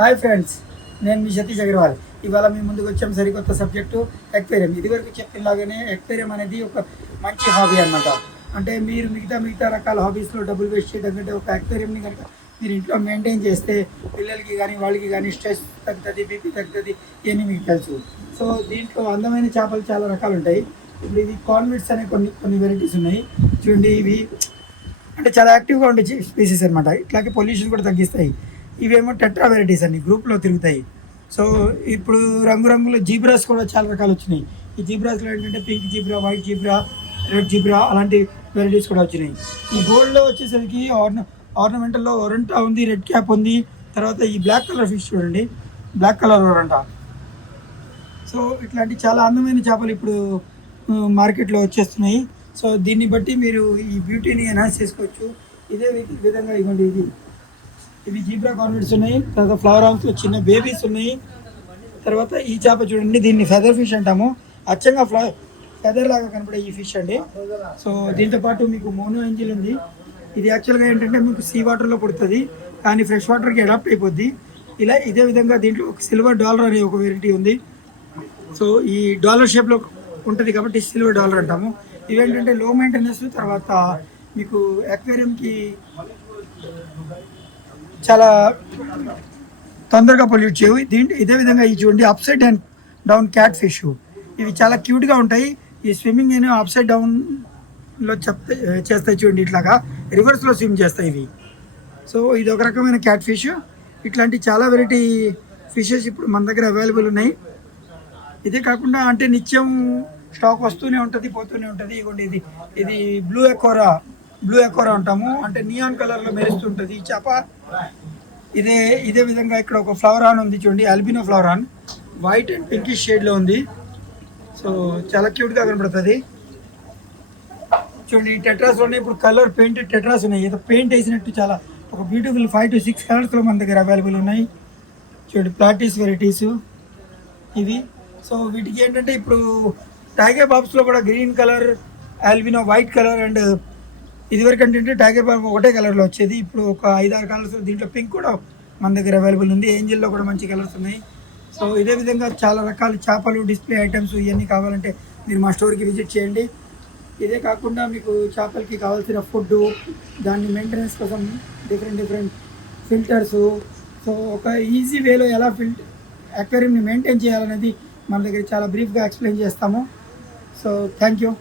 Hi friends, నేను మీ సతీష్ అగర్వాల్. ఇవాళ మీ ముందుకు వచ్చాం సరికొత్త సబ్జెక్టు ఎక్వేరియం. ఇదివరకు చెప్పినలాగానే ఎక్వేరియం అనేది ఒక మంచి హాబీ అనమాట. అంటే మీరు మిగతా రకాల హాబీస్లో డబ్బులు వేస్ట్ చేయడం కంటే ఒక ఎక్వేరియంని కనుక మీరు ఇంట్లో మెయింటైన్ చేస్తే పిల్లలకి కానీ వాళ్ళకి కానీ స్ట్రెస్ తగ్గుతుంది, బీపీ తగ్గుతుంది, ఇవన్నీ మీకు తెలుసు. సో దీంట్లో అందమైన చేపలు చాలా రకాలు ఉంటాయి. ఇప్పుడు ఇది కాన్విట్స్ అనే కొన్ని వెరైటీస్ ఉన్నాయి చూడండి. ఇవి అంటే చాలా యాక్టివ్గా ఉండే స్పీసీస్ అనమాట. ఇట్లాగే పొల్యూషన్ కూడా తగ్గిస్తాయి. ఇవేమో టెట్రా వెరైటీస్ అన్ని గ్రూప్లో తిరుగుతాయి. సో ఇప్పుడు రంగురంగుల జీబ్రాస్ కూడా చాలా రకాలు వచ్చినాయి. ఈ జీబ్రాస్లో ఏంటంటే pink zebra, white zebra, red zebra అలాంటి వెరైటీస్ కూడా వచ్చినాయి. ఈ గోల్డ్లో వచ్చేసరికి ఆర్నమెంటల్లో ఒరంటా ఉంది, రెడ్ క్యాప్ ఉంది. తర్వాత ఈ బ్లాక్ కలర్ ఫిష్ చూడండి, బ్లాక్ కలర్ ఒరంటా. సో ఇట్లాంటి చాలా అందమైన చేపలు ఇప్పుడు మార్కెట్లో వచ్చేస్తున్నాయి. సో దీన్ని బట్టి మీరు ఈ బ్యూటీని ఎన్హాన్స్ చేసుకోవచ్చు. ఇదే విధంగా ఇవ్వండి. ఇవి జీబ్రా కాన్వెట్స్ ఉన్నాయి. తర్వాత ఫ్లవర్ ఆర్మ్స్లో చిన్న బేబీస్ ఉన్నాయి. తర్వాత ఈ చేప చూడండి, దీన్ని ఫెదర్ ఫిష్ అంటాము. అచ్చంగా ఫెదర్ లాగా కనపడే ఈ ఫిష్ అండి. సో దీంతో పాటు మీకు మోనో ఏంజిల్ ఉంది. ఇది యాక్చువల్గా ఏంటంటే మీకు సీ వాటర్లో పుడుతుంది, కానీ ఫ్రెష్ వాటర్కి అడాప్ట్ అయిపోద్ది. ఇదే విధంగా దీంట్లో ఒక సిల్వర్ డాలర్ అనే ఒక వెరైటీ ఉంది. సో ఈ డాలర్ షేప్లో ఉంటుంది కాబట్టి సిల్వర్ డాలర్ అంటాము. ఇవేంటంటే లో మెయింటెనెన్స్, తర్వాత మీకు అక్వేరియంకి చాలా తొందరగా పొల్యూట్ చేయవు. ఇదే విధంగా ఈ చూడండి up side and down cat fish. ఇవి చాలా క్యూట్గా ఉంటాయి. ఈ స్విమ్మింగ్ ఏమో అప్ సైడ్ డౌన్లో చేస్తాయి చూడండి, ఇట్లాగా రివర్స్లో స్విమ్ చేస్తాయి ఇవి. సో ఇది ఒక రకమైన క్యాట్ ఫిష్. ఇట్లాంటి చాలా వెరైటీ ఫిషెస్ ఇప్పుడు మన దగ్గర అవైలబుల్ ఉన్నాయి. ఇదే కాకుండా అంటే నిత్యం స్టాక్ వస్తూనే ఉంటుంది, పోతూనే ఉంటుంది. ఇదిగోండి ఇది బ్లూ ఎకోరా అంటాము. అంటే నియాన్ కలర్లో మెరుస్తుంటుంది ఈ చేప. ఇదే విధంగా ఇక్కడ ఒక ఫ్లవర్ ఆన్ ఉంది చూడండి, albino flower on, white and pinkish షేడ్లో ఉంది. సో చాలా క్యూట్గా కనబడుతుంది చూడండి. ఈ టెట్రాస్లోనే ఇప్పుడు కలర్ పెయింటెడ్ టెట్రాస్ ఉన్నాయి. ఏదో పెయింట్ వేసినట్టు చాలా ఒక బ్యూటిఫుల్ 5 to 6 కలర్స్లో మన దగ్గర అవైలబుల్ ఉన్నాయి చూడండి. ప్లాటిస్ వెరైటీస్ ఇవి. సో వీటికి ఏంటంటే ఇప్పుడు టైగర్ బాబ్స్లో కూడా green colour, albino white colour and ఇదివరకు ఏంటంటే టైగర్ బాబ్ ఒకటే కలర్లో వచ్చేది. ఇప్పుడు ఒక 5-6 కలర్స్, దీంట్లో పింక్ కూడా మన దగ్గర అవైలబుల్ ఉంది. ఏంజిల్లో కూడా మంచి కలర్స్ ఉన్నాయి. సో ఇదే విధంగా చాలా రకాల చేపలు, డిస్ప్లే ఐటమ్స్ ఇవన్నీ కావాలంటే మీరు మా స్టోర్కి విజిట్ చేయండి. ఇదే కాకుండా మీకు చేపలకి కావాల్సిన ఫుడ్, దాన్ని మెయింటెనెన్స్ కోసం డిఫరెంట్ ఫిల్టర్స్, సో ఒక ఈజీ వేలో ఎలా అక్వేరియంని మెయింటైన్ చేయాలనేది మన దగ్గర చాలా బ్రీఫ్గా ఎక్స్ప్లెయిన్ చేస్తాము. So thank you.